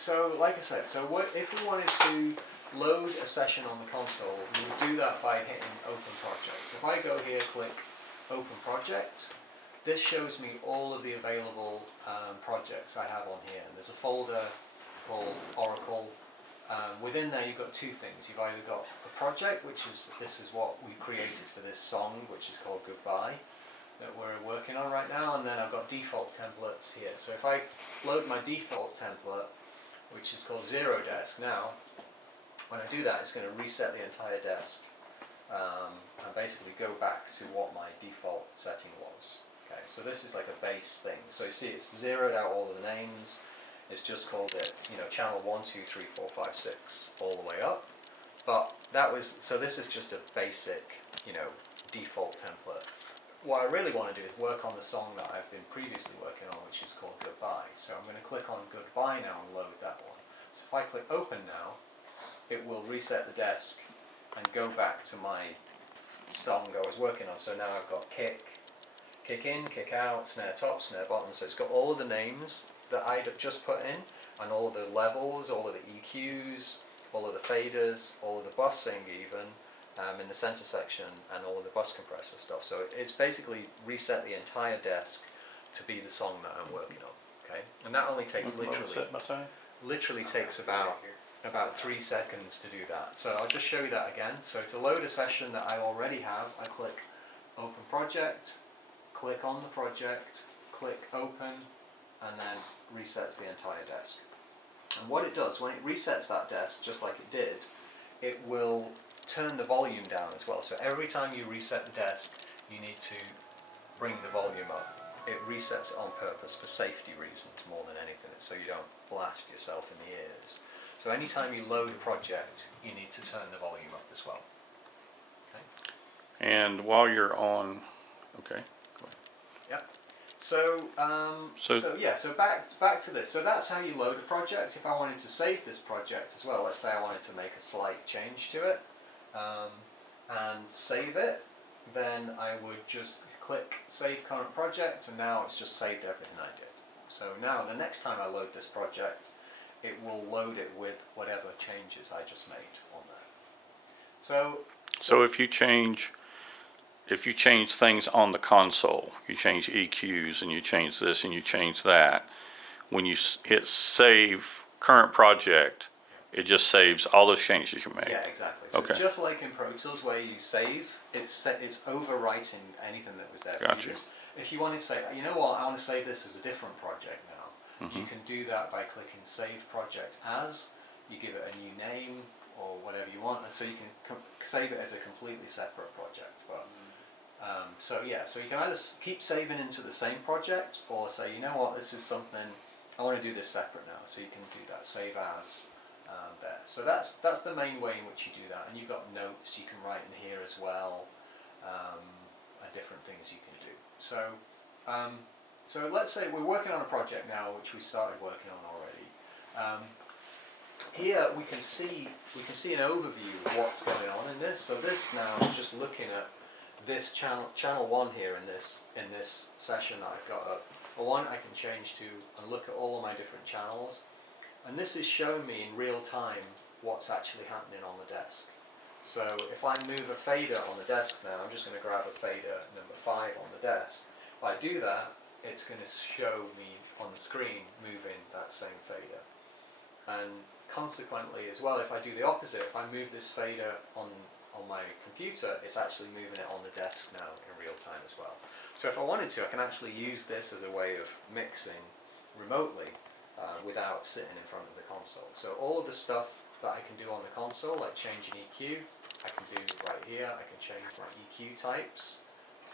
So, like I said, so what if we wanted to load a session on the console, we would do that by hitting Open Project. So if I go here, click Open Project, this shows me all of the available projects I have on here. And there's a folder called Oracle. Within there, you've got two things. You've either got a project, which is this is what we created for this song, which is called Goodbye, that we're working on right now, and then I've got default templates here. So if I load my default template, which is called Zero Desk now, when I do that, it's going to reset the entire desk and basically go back to what my default setting was. Okay, so this is like a base thing. So you see, it's zeroed out all of the names. It's just called it, channel 1, 2, 3, 4, 5, 6, all the way up. But that was, so this is just a basic, default template. What I really want to do is work on the song that I've been previously working on, which is called Goodbye. So I'm going to click on Goodbye now and load that one. So if I click Open now, it will reset the desk and go back to my song I was working on. So now I've got kick in, kick out, snare top, snare bottom. So it's got all of the names that I just put in, and all of the levels, all of the EQs, all of the faders, all of the bussing even, in the center section, and all of the bus compressor stuff. So it's basically reset the entire desk to be the song that I'm working on. Okay, and that only takes literally takes about 3 seconds to do that. So I'll just show you that again. So to load a session that I already have, I click Open Project, click on the project, click Open, and then resets the entire desk. And what it does, when it resets that desk, just like it did, it will turn the volume down as well. So every time you reset the desk, you need to bring the volume up. It resets it on purpose for safety reasons more than anything, so you don't blast yourself in the ears. So anytime you load a project, you need to turn the volume up as well. Okay. And while you're on, okay. Yep. So back to this. So that's how you load a project. If I wanted to save this project as well, let's say I wanted to make a slight change to it and save it, then I would just click Save Current Project, and now it's just saved everything I did. So now the next time I load this project, it will load it with whatever changes I just made on there. So if you change things on the console, you change EQs and you change this and you change that, when you hit Save Current Project, it just saves all those changes you made. Yeah, exactly. So okay. Just like in Pro Tools where you save, it's overwriting anything that was there. Gotcha. If you want to say, you know what, I want to save this as a different project now, you can do that by clicking Save Project As. You give it a new name or whatever you want, and so you can save it as a completely separate project. But so you can either keep saving into the same project, or say, you know what, this is something I want to do this separate now. So you can do that, Save As. There. So that's the main way in which you do that, and you've got notes you can write in here as well, and different things you can do. So let's say we're working on a project now which we started working on already. Here we can see an overview of what's going on in this. So this now is just looking at this channel 1 here in this session that I've got up. For one, I can change to and look at all of my different channels. And this is showing me in real time what's actually happening on the desk. So if I move a fader on the desk now, I'm just going to grab a fader number 5 on the desk. If I do that, it's going to show me on the screen moving that same fader. And consequently as well, if I do the opposite, if I move this fader on my computer, it's actually moving it on the desk now in real time as well. So if I wanted to, I can actually use this as a way of mixing remotely without sitting in front of the console. So all of the stuff that I can do on the console, like changing EQ, I can do right here. I can change my EQ types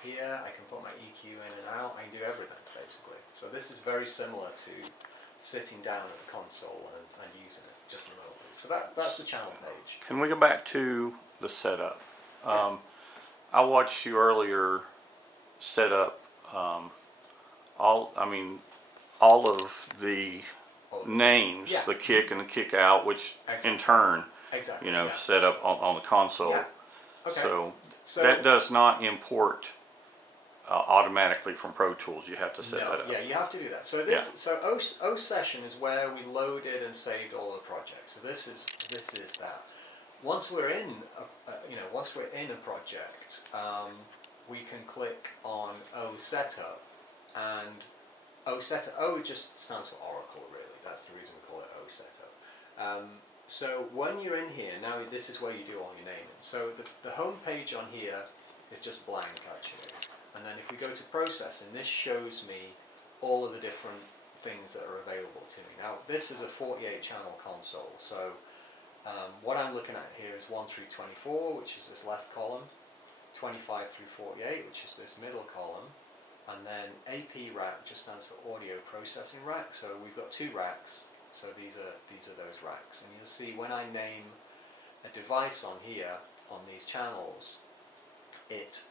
here. I can put my EQ in and out. I can do everything basically. So this is very similar to sitting down at the console and using it just remotely. So that's the channel page. Can we go back to the setup? I watched you earlier set up all of the names, the kick and the kick out, which in turn, set up on the console. Yeah. Okay. So that does not import automatically from Pro Tools. You have to set No, that up. yeah, you have to do that. So OSession is where we loaded and saved all the projects. So this is that. Once we're in a project, we can click on OSetup, and OSetup. O just stands for Oracle, really. That's the reason we call it OSetup. So when you're in here now, this is where you do all your naming. So the home page on here is just blank actually. And then if we go to processing, this shows me all of the different things that are available to me. Now this is a 48 channel console, so what I'm looking at here is 1 through 24, which is this left column, 25 through 48, which is this middle column, and then AP rack just stands for audio processing rack. So we've got 2 racks, so these are those racks. And you'll see when I name a device on here, on these channels, it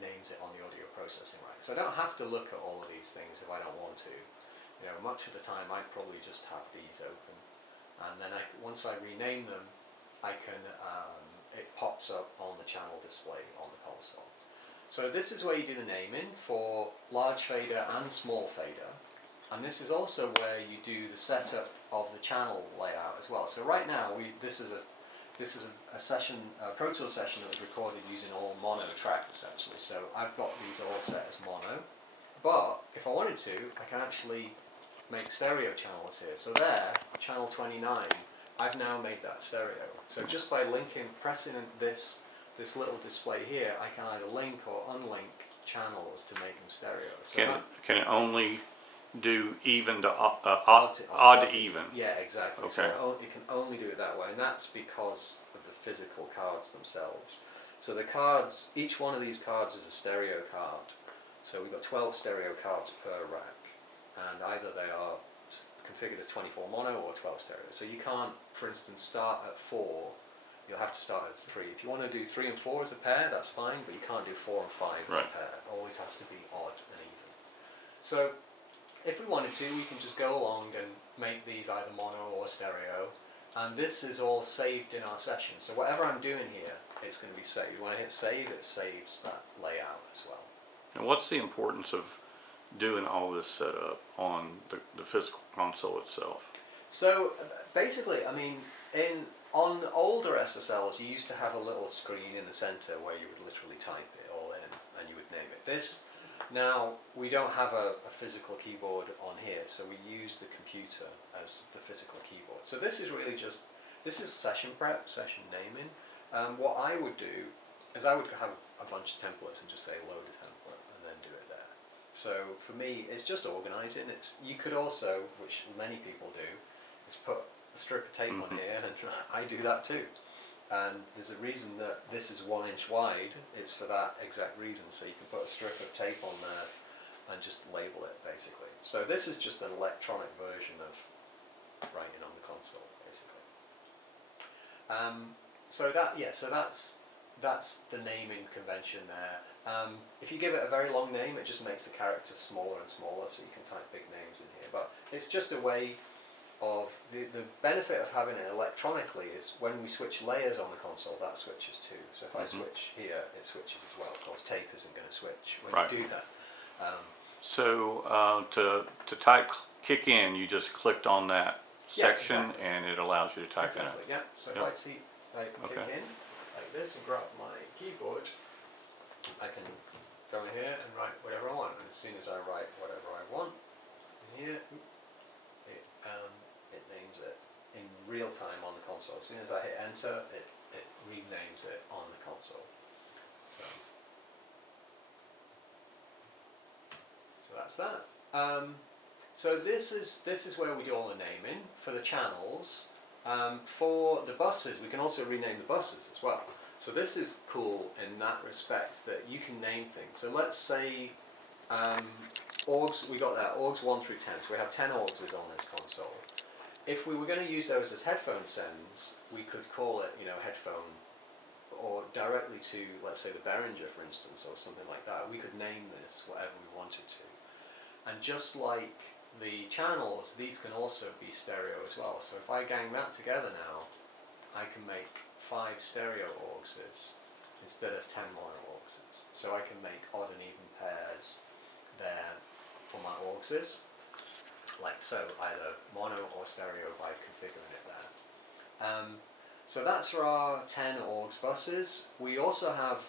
names it on the audio processing rack. So I don't have to look at all of these things if I don't want to. You know, much of the time I'd probably just have these open, and then once I rename them, I can it pops up on the channel display on the console. So this is where you do the naming for large fader and small fader, and this is also where you do the setup of the channel layout as well. So right now this is a session, a Pro Tools session that was recorded using all mono track essentially. So I've got these all set as mono, but if I wanted to, I can actually make stereo channels here. So there, channel 29, I've now made that stereo. So just by pressing this little display here, I can either link or unlink channels to make them stereo. So can it only do even to odd to even? Yeah, exactly. Okay. So it can only do it that way, and that's because of the physical cards themselves. So the cards, each one of these cards is a stereo card. So we've got 12 stereo cards per rack, and either they are configured as 24 mono or 12 stereo. So you can't, for instance, start at 4. You'll have to start at 3. If you want to do 3 and 4 as a pair, that's fine, but you can't do 4 and 5 as a pair. It always has to be odd and even. So if we wanted to, we can just go along and make these either mono or stereo, and this is all saved in our session. So whatever I'm doing here, it's going to be saved. When I hit save, it saves that layout as well. And what's the importance of doing all this setup on the physical console itself? So basically, I mean, on older SSLs, you used to have a little screen in the center where you would literally type it all in and you would name it. Now, we don't have a physical keyboard on here, so we use the computer as the physical keyboard. So this is really just, this is session prep, session naming. What I would do is I would have a bunch of templates and just say load a template and then do it there. So for me, it's just organizing. You could also, which many people do, is put a strip of tape on here, and I do that too. And there's a reason that this is 1 inch wide. It's for that exact reason. So you can put a strip of tape on there and just label it basically. So this is just an electronic version of writing on the console basically. So that's the naming convention there. If you give it a very long name, it just makes the character smaller and smaller, so you can type big names in here. But it's just a way of the benefit of having it electronically is when we switch layers on the console, that switches too. So if I switch here, it switches as well. Of course, tape isn't going to switch when you do that. To type kick in, you just clicked on that section, and it allows you to type in it. Yeah. So if I kick in like this and grab my keyboard, I can go in here and write whatever I want. And as soon as I write whatever I want in here, it names it in real time on the console. As soon as I hit enter, it renames it on the console. So that's that. So this is where we do all the naming for the channels. For the buses, we can also rename the buses as well. So this is cool in that respect that you can name things. So let's say orgs, we got that, orgs 1 through 10, so we have 10 orgses on this console. If we were going to use those as headphone sends, we could call it, headphone, or directly to, let's say, the Behringer, for instance, or something like that. We could name this whatever we wanted to. And just like the channels, these can also be stereo as well. So if I gang that together now, I can make 5 stereo orgses instead of 10 mono auxes. So I can make odd and even pairs there for my auxes, like so, either mono or stereo by configuring it there. So that's for our 10 aux buses. We also have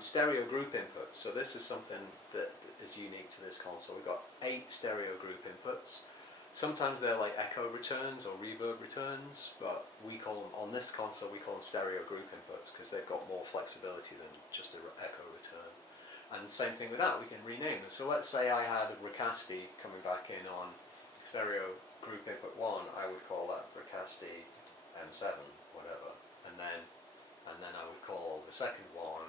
stereo group inputs. So this is something that is unique to this console. We've got 8 stereo group inputs. Sometimes they're like echo returns or reverb returns, but we call them, on this console, we call them stereo group inputs because they've got more flexibility than just an echo return. And same thing with that, we can rename them. So let's say I had a Bricasti coming back in on stereo group input 1, I would call that Bricasti M7, whatever. And then I would call the second one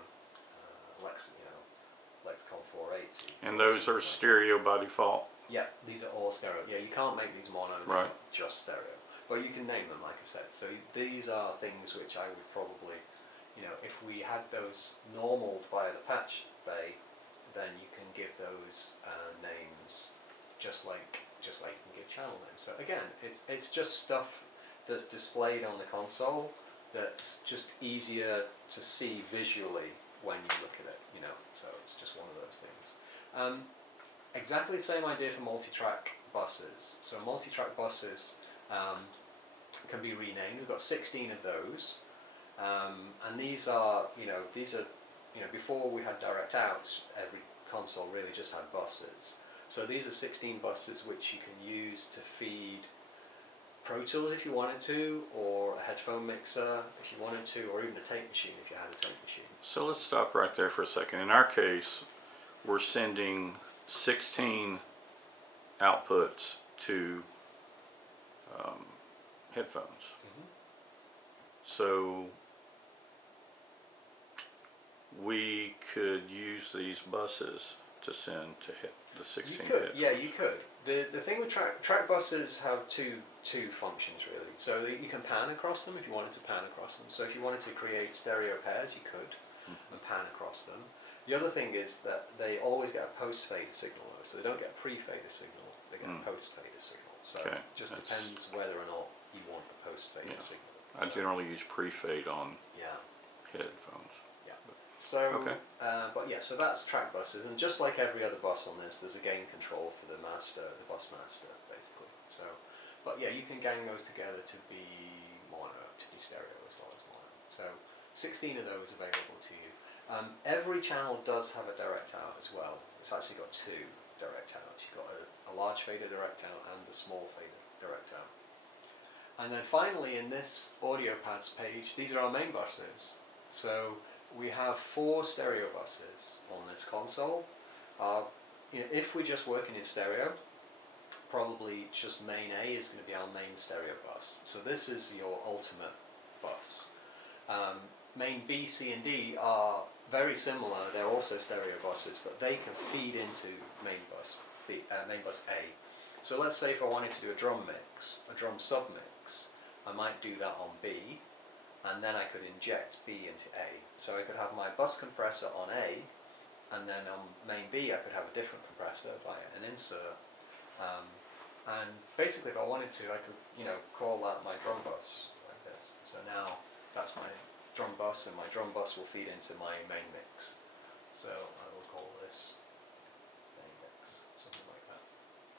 Lexicon 480. And those are stereo by default? Yeah, these are all stereo. Yeah, you can't make these mono, right. Just stereo. But you can name them, like I said. So these are things which I would probably, if we had those normaled via the patch bay, then you can give those names just like you can give channel names. So again, it's just stuff that's displayed on the console that's just easier to see visually when you look at it, so it's just one of those things. Exactly the same idea for multi-track buses. So multi-track buses can be renamed. We've got 16 of those, and these are before we had direct outs, every console really just had buses. So these are 16 buses which you can use to feed Pro Tools if you wanted to, or a headphone mixer if you wanted to, or even a tape machine if you had a tape machine. So let's stop right there for a second. In our case, we're sending 16 outputs to headphones. Mm-hmm. So we could use these buses to send to hit the 16 headphones. Yeah, you could. The thing with track buses have two functions really. So that you can pan across them if you wanted to pan across them. So if you wanted to create stereo pairs, you could, and pan across them. The other thing is that they always get a post-fader signal though, so they don't get a pre-fader signal, they get a post-fader signal. So it just depends whether or not you want a post-fader signal. I generally use pre-fade on headphones. Yeah. So, so that's track buses, and just like every other bus on this, there's a gain control for the master, the bus master, basically. So, but yeah, you can gang those together to be mono, to be stereo as well as mono. So, 16 of those available to you. Every channel does have a direct out as well. It's actually got 2 direct outs. You've got a large fader direct out and a small fader direct out. And then finally in this audio pads page, these are our main buses. So we have 4 stereo buses on this console. If we're just working in stereo, probably just main A is going to be our main stereo bus. So this is your ultimate bus. Main B, C and D are very similar. They're also stereo buses, but they can feed into main bus A. So let's say if I wanted to do a drum mix, a drum submix, I might do that on B, and then I could inject B into A. So I could have my bus compressor on A, and then on main B I could have a different compressor via an insert. And basically if I wanted to, I could call that my drum bus like this. So now that's my drum bus, and my drum bus will feed into my main mix. So I will call this main mix, something like that.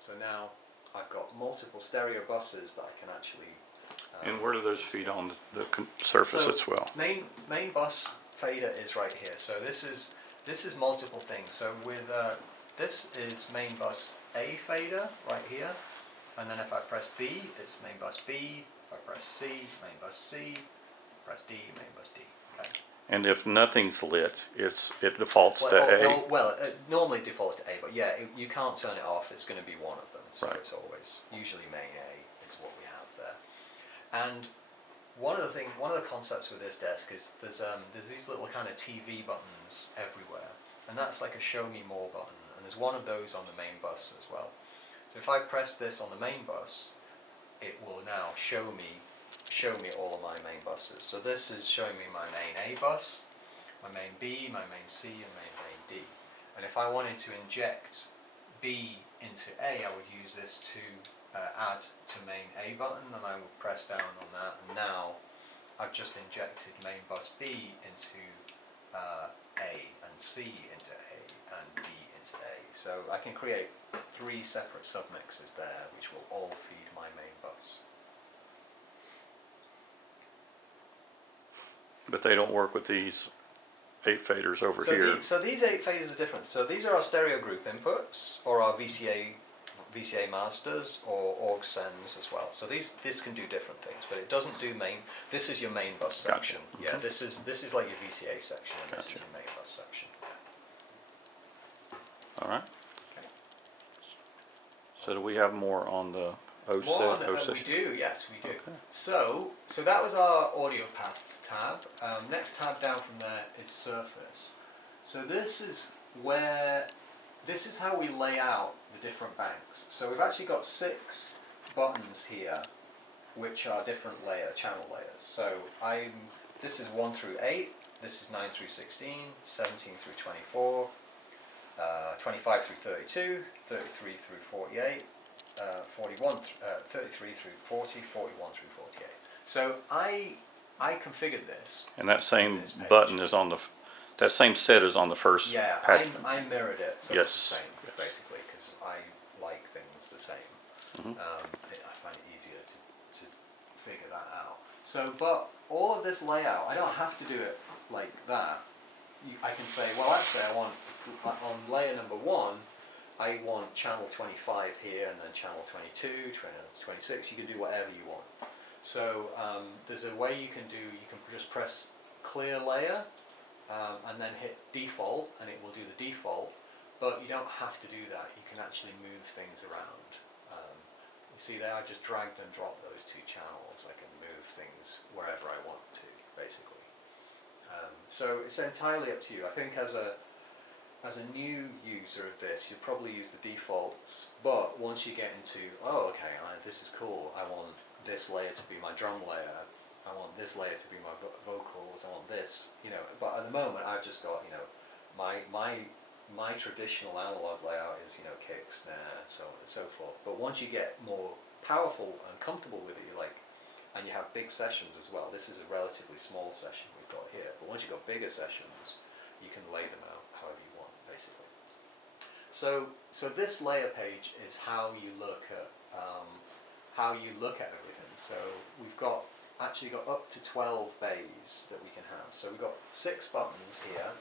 So now I've got multiple stereo buses that I can actually and where do those feed on the surface as well? Main bus fader is right here. So this is multiple things. So with this is main bus A fader right here, and then if I press B, it's main bus B. If I press C, main bus C. Press D, main bus D. Okay. And if nothing's lit, it defaults to A? Well, it normally defaults to A, but yeah, you can't turn it off. It's going to be one of them. So it's always, usually main A is what we have there. And one of the concepts with this desk is there's these little kind of TV buttons everywhere, and that's like a show me more button, and there's one of those on the main bus as well. So if I press this on the main bus, it will now show me all of my main buses. So this is showing me my main A bus, my main B, my main C, and my main D. And if I wanted to inject B into A, I would use this to add to main A button, and I would press down on that, and now I've just injected main bus B into A and C into A and B into A. So I can create 3 separate submixes there, which will all feed my main bus. But they don't work with these 8 faders over here. So these 8 faders are different. So these are our stereo group inputs, or our VCA masters, or org sends as well. So this can do different things, but it doesn't do main. This is your main bus section. Gotcha. Yeah, this is like your VCA section, and this is Gotcha. your main bus section. All right. Okay. So do we have more on the More on OSet? it, we do, yes, we do. Okay. So that was our audio paths tab. Next tab down from there is surface. So this is how we lay out the different banks. So we've actually got 6 buttons here, which are different channel layers. So this is 1 through 8, this is 9 through 16, 17 through 24, 25 through 32, 33 through 48, 33 through 40, 41 through 48. So I configured this. And that same button is on that same set is on the first patch. I mirrored it, so Yes. it's the same, basically, because I like things the same. Mhm. I find it easier to figure that out. So, but all of this layout, I don't have to do it like that. I can say, well, actually, I want, on layer number 1, I want channel 25 here, and then channel 22, 26, you can do whatever you want. So there's a way you can just press clear layer, and then hit default, and it will do the default, but you don't have to do that. You can actually move things around. You see there, I just dragged and dropped those 2 channels. I can move things wherever I want to, basically. So it's entirely up to you. I think as a new user of this, you'll probably use the defaults, but once you get into, oh, okay, this is cool, I want this layer to be my drum layer, I want this layer to be my vocals, I want this, but at the moment I've just got, my traditional analog layout is, kick, snare, so on and so forth. But once you get more powerful and comfortable with it, and you have big sessions as well. This is a relatively small session we've got here, but once you've got bigger sessions, you can lay them out however you want, basically. So this layer page is how you look at everything. So we've actually got up to 12 bays that we can have. So we've got 6 buttons here,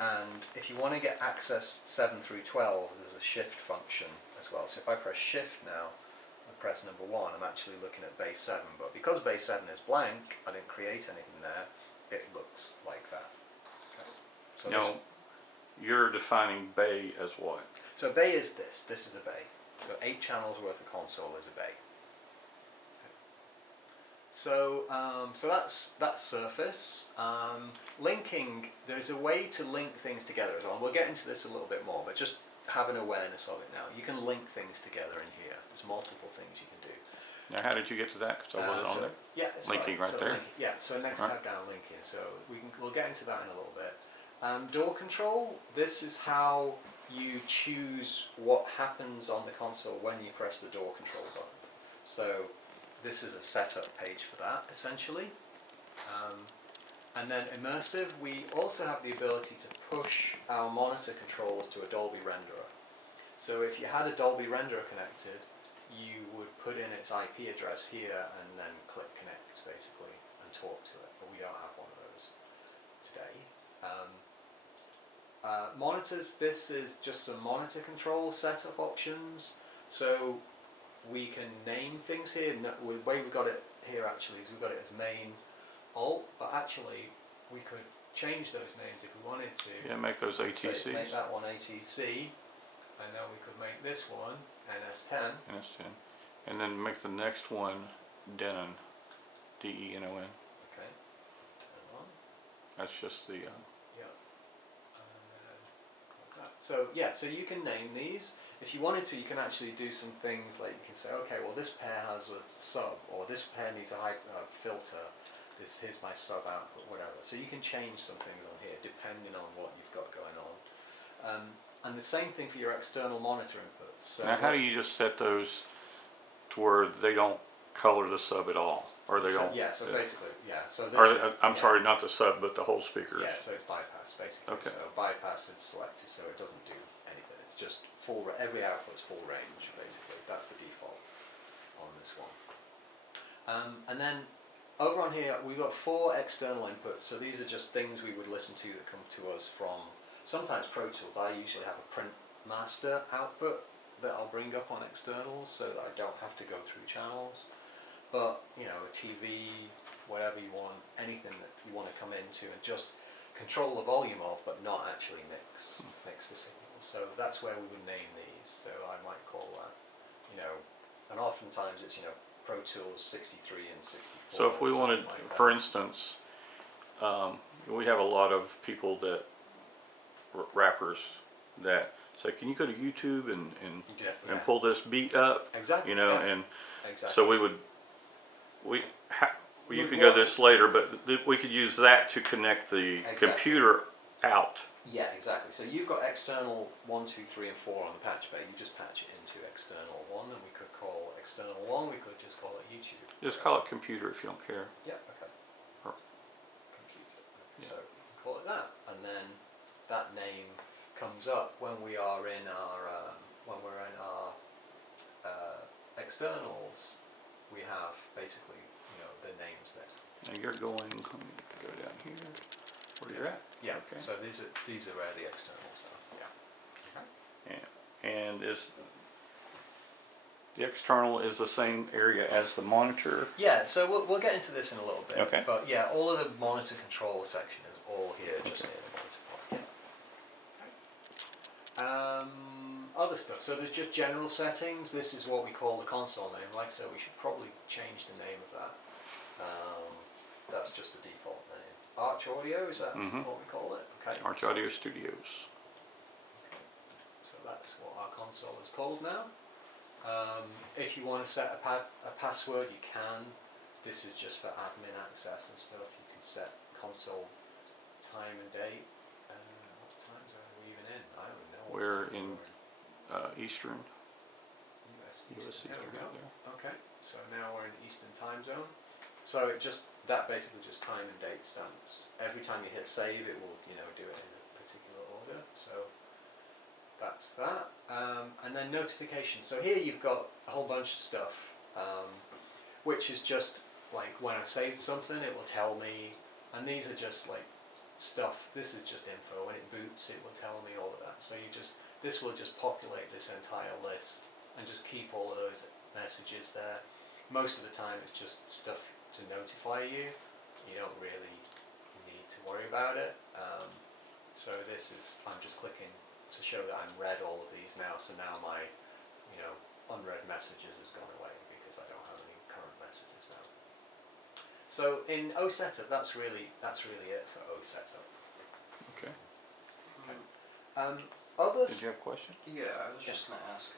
and if you want to get access 7 through 12, there's a shift function as well. So if I press shift now and press number 1, I'm actually looking at bay 7, but because bay 7 is blank, I didn't create anything there, it looks like that. Okay. So Now, you're defining bay as what? So bay is this is a bay. So 8 channels worth of console is a bay. So that's surface. Linking, there's a way to link things together as well. And we'll get into this a little bit more, but just have an awareness of it now. You can link things together in here. There's multiple things you can do. Now, how did you get to that? Because I wasn't on there. Yeah, Linking right there. Linking, so next tab down, linking. So we'll get into that in a little bit. Door control. This is how you choose what happens on the console when you press the door control button. So this is a setup page for that, essentially. And then immersive, we also have the ability to push our monitor controls to a Dolby renderer. So if you had a Dolby renderer connected, you would put in its IP address here and then click connect, basically, and talk to it. But we don't have one of those today. Monitors, this is just some monitor control setup options. So we can name things here. The way we got it here actually is we've got it as main alt, but actually we could change those names if we wanted to. Yeah, make those ATCs. Say, make that one ATC, and then we could make this one NS10. NS10. And then make the next one Denon. DENON. Okay. Turn on. That's just the. Yeah. What's that? So yeah, so you can name these. If you wanted to, you can actually do some things like you can say, okay, well this pair has a sub, or this pair needs a high filter. Here's my sub output, whatever. So you can change some things on here depending on what you've got going on. And the same thing for your external monitor inputs. So now, how do you just set those to where they don't color the sub at all? Or they all? Yeah, so basically, yeah. So this Or, is, I'm yeah. sorry, not the sub, but the whole speakers. Yeah, so it's bypass basically. Okay. So bypass is selected, so it doesn't do anything. It's just every output's full range basically. That's the default on this one. And then over on here we've got 4 external inputs. So these are just things we would listen to that come to us from sometimes Pro Tools. I usually have a print master output that I'll bring up on externals so that I don't have to go through channels. But you know, a TV, whatever you want, anything that you want to come into and just control the volume of, but not actually mix the signals. So that's where we would name these. So I might call that, you know, and oftentimes it's, you know, Pro Tools 63 and 64. So if we wanted, like for instance, we have a lot of people that, rappers, that say, can you go to YouTube and yeah. pull this beat up? Exactly. You know, yeah. and Exactly. so you can go this later, but we could use that to connect the computer out. Yeah, exactly. So you've got external 1, 2, 3, and 4 on the patch bay. You just patch it into external 1, and we could call external 1. We could just call it YouTube. Just call it computer if you don't care. Yeah. Okay. Or, Computer. Yeah. So we can call it that, and then that name comes up when we are in our externals. We have basically, you know, the names there. now you're going. Let me go down here. Where you're at? Yeah. Okay. So these are where the externals are. Yeah. Okay. And is the external is the same area as the monitor? Yeah. So we'll get into this in a little bit. Okay. But yeah, all of the monitor control section is all here, just Okay. near the monitor part. Other stuff. So there's just general settings. This is what we call the console name. Like I said, we should probably change the name of that. That's just the default name. Arch Audio, is that what we call it? Okay. Arch Audio Studios. So that's what our console is called now. If you want to set a password, you can. This is just for admin access and stuff. You can set console time and date. What times are we even in? I don't know. We're in Eastern. US US Eastern. There we Eastern go. right there. Okay, so now we're in Eastern time zone. So that basically just time and date stamps. Every time you hit save, it will, you know, do it in a particular order. So that's that. And then notifications. So here you've got a whole bunch of stuff, which is just like when I saved something, it will tell me. And these are just like stuff. This is just info. When it boots, it will tell me all of that. So this will just populate this entire list and just keep all of those messages there. Most of the time it's just stuff to notify you. You don't really need to worry about it. So this is, I'm just clicking to show that I'm read all of these now. So now my, you know, unread messages has gone away because I don't have any current messages now. So in OSetup, that's really it for OSetup. Okay. Others. Did you have a question? Yeah, I was just going to ask,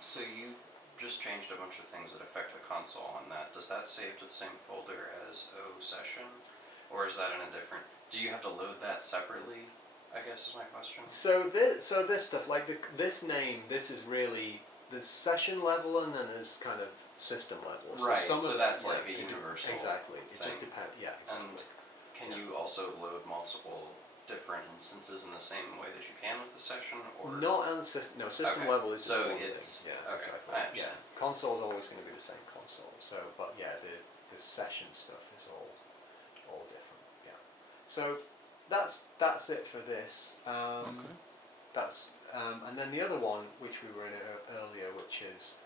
so you just changed a bunch of things that affect the console on that. Does that save to the same folder as OSession? Or is that in a different, do you have to load that separately, I guess is my question? So this stuff, like this name, this is really, there's session level and then there's kind of system level. Right, so that's like a universal Exactly, it just thing. depends, yeah, exactly. And can you also load multiple different instances in the same way that you can with the session, or Not on system, no, system Okay. level is just So one it's- thing. Yeah, okay, exactly. I understand. Yeah, console's always going to be the same console. So, but yeah, the session stuff is all different. Yeah. So that's it for this. Okay. That's and then the other one, which we were in earlier, which is,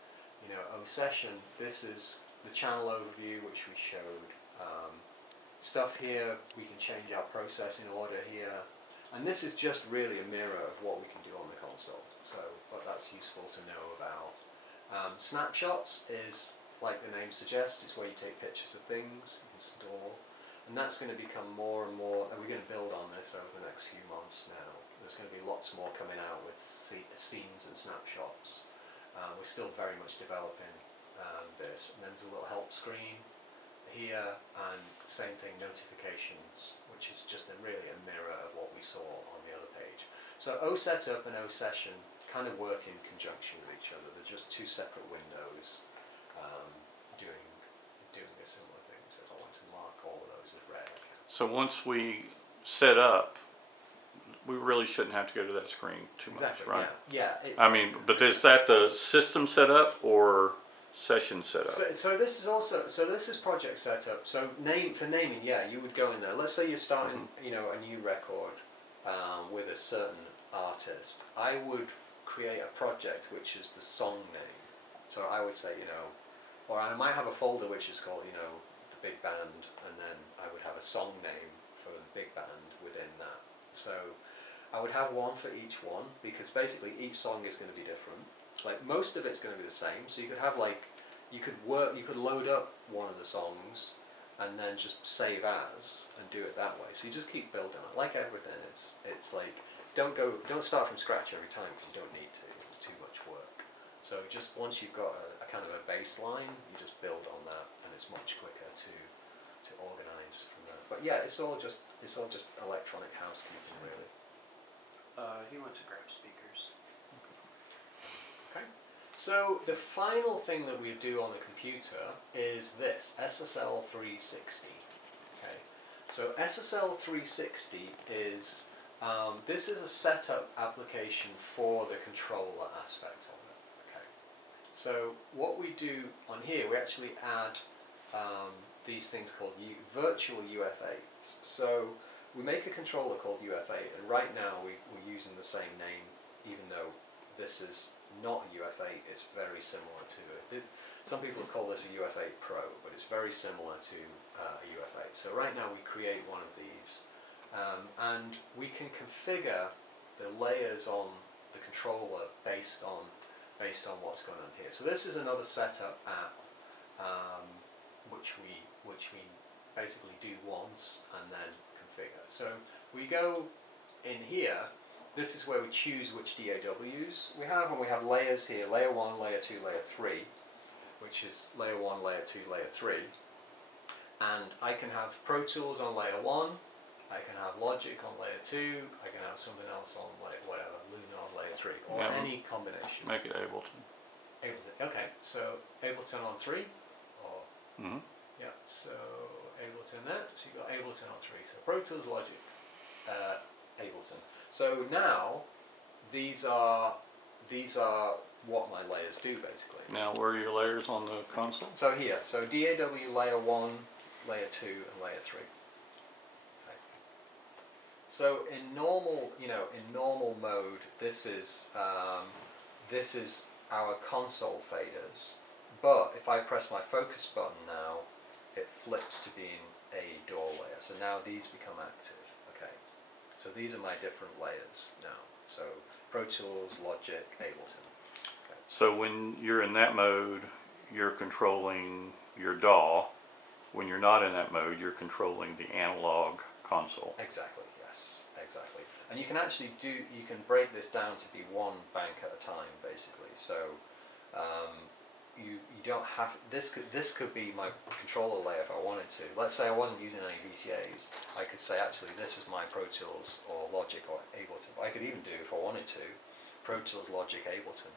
you know, OSession. This is the channel overview, which we showed. Stuff here, we can change our processing order here, and this is just really a mirror of what we can do on the console. So, but that's useful to know about. Snapshots is, like the name suggests, it's where you take pictures of things, you can store, and that's going to become more and more, and we're going to build on this over the next few months now. There's going to be lots more coming out with scenes and snapshots. We're still very much developing this, and then there's a little help screen here, and same thing, notifications, which is just really a mirror of what we saw on the other page. So OSetup and OSession kind of work in conjunction with each other. They're just two separate windows doing So once we set up, we really shouldn't have to go to that screen too Exactly. much, right? Yeah. I mean, but is that the system setup or session setup? So this is also this is project setup. So for naming, yeah, you would go in there. Let's say you're starting, a new record with a certain artist. I would create a project which is the song name. So I would say, or I might have a folder which is called, the big band, and then I would have a song name for the big band within that. So I would have one for each one, because basically each song is going to be different. Like most of it's going to be the same. So you could have you could load up one of the songs and then just save as and do it that way. So you just keep building it. Like everything, it's like don't start from scratch every time, because you don't need to. It's too much work. So just once you've got a kind of a baseline, you just build on that, and it's much quicker to organise from there. But yeah, it's all just electronic housekeeping, really. He went to grab speakers. Okay. So the final thing that we do on the computer is this SSL 360. Okay. So SSL 360 is this is a setup application for the controller aspect of it. Okay. So what we do on here, we actually add these things called virtual UF8s. So we make a controller called UF8, and right now we're using the same name, even though this is not a UF8, it's very similar to it. Some people call this a UF8 Pro, but it's very similar to a UF8. So right now we create one of these, and we can configure the layers on the controller based on what's going on here. So this is another setup app, which we basically do once and then configure. So we go in here. This is where we choose which DAWs we have, and we have layers here: layer 1, layer 2, layer 3, which is layer 1, layer 2, layer 3. And I can have Pro Tools on layer 1, I can have Logic on layer 2, I can have something else on whatever, Luna on layer 3, or any combination. Make it Ableton. Ableton. Okay, so Ableton on 3, or yeah, so Ableton there. So you've got Ableton on 3. So Pro Tools, Logic, Ableton. So now these are what my layers do basically. Now, where are your layers on the console? So here, so DAW layer 1, layer 2, and layer 3. Okay. So in normal mode, this is our console faders. But if I press my focus button now, it flips to being a DAW layer. So now these become active. Okay. So these are my different layers now. So Pro Tools, Logic, Ableton. Okay. So when you're in that mode, you're controlling your DAW. When you're not in that mode, you're controlling the analog console. Exactly, yes, exactly. And you can actually you can break this down to be one bank at a time, basically. So you don't have, this could be my controller layer if I wanted to. Let's say I wasn't using any VCAs, I could say actually this is my Pro Tools or Logic or Ableton. But I could even do, if I wanted to, Pro Tools, Logic, Ableton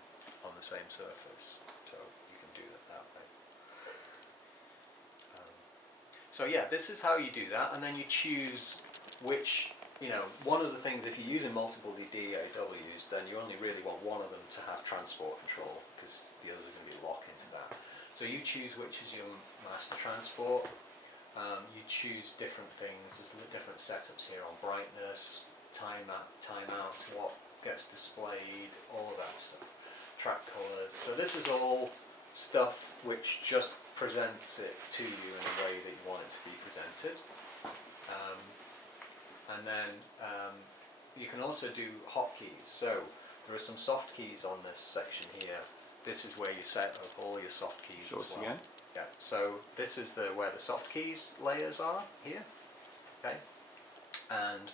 on the same surface. So you can do that way. So yeah, this is how you do that, and then you choose which, one of the things, if you're using multiple DAWs, then you only really want one of them to have transport control, because the others are going to be locked into that. So you choose which is your master transport. You choose different things. There's different setups here on brightness, timeout, what gets displayed, all of that stuff. Track colors. So this is all stuff which just presents it to you in a way that you want it to be presented. And then you can also do hotkeys. So there are some soft keys on this section here. This is where you set up all your soft keys Show as us well. again. Yeah. So this is where the soft keys layers are here. Okay. And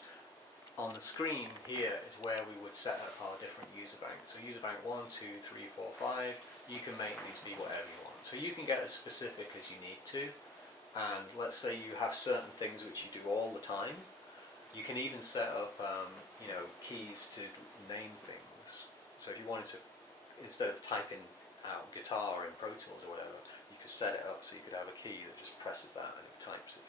on the screen here is where we would set up our different user banks. So user bank 1, 2, 3, 4, 5. You can make these be whatever you want. So you can get as specific as you need to. And let's say you have certain things which you do all the time. You can even set up, keys to name things. So if you wanted to, instead of typing out guitar in Pro Tools or whatever, you could set it up so you could have a key that just presses that and it types it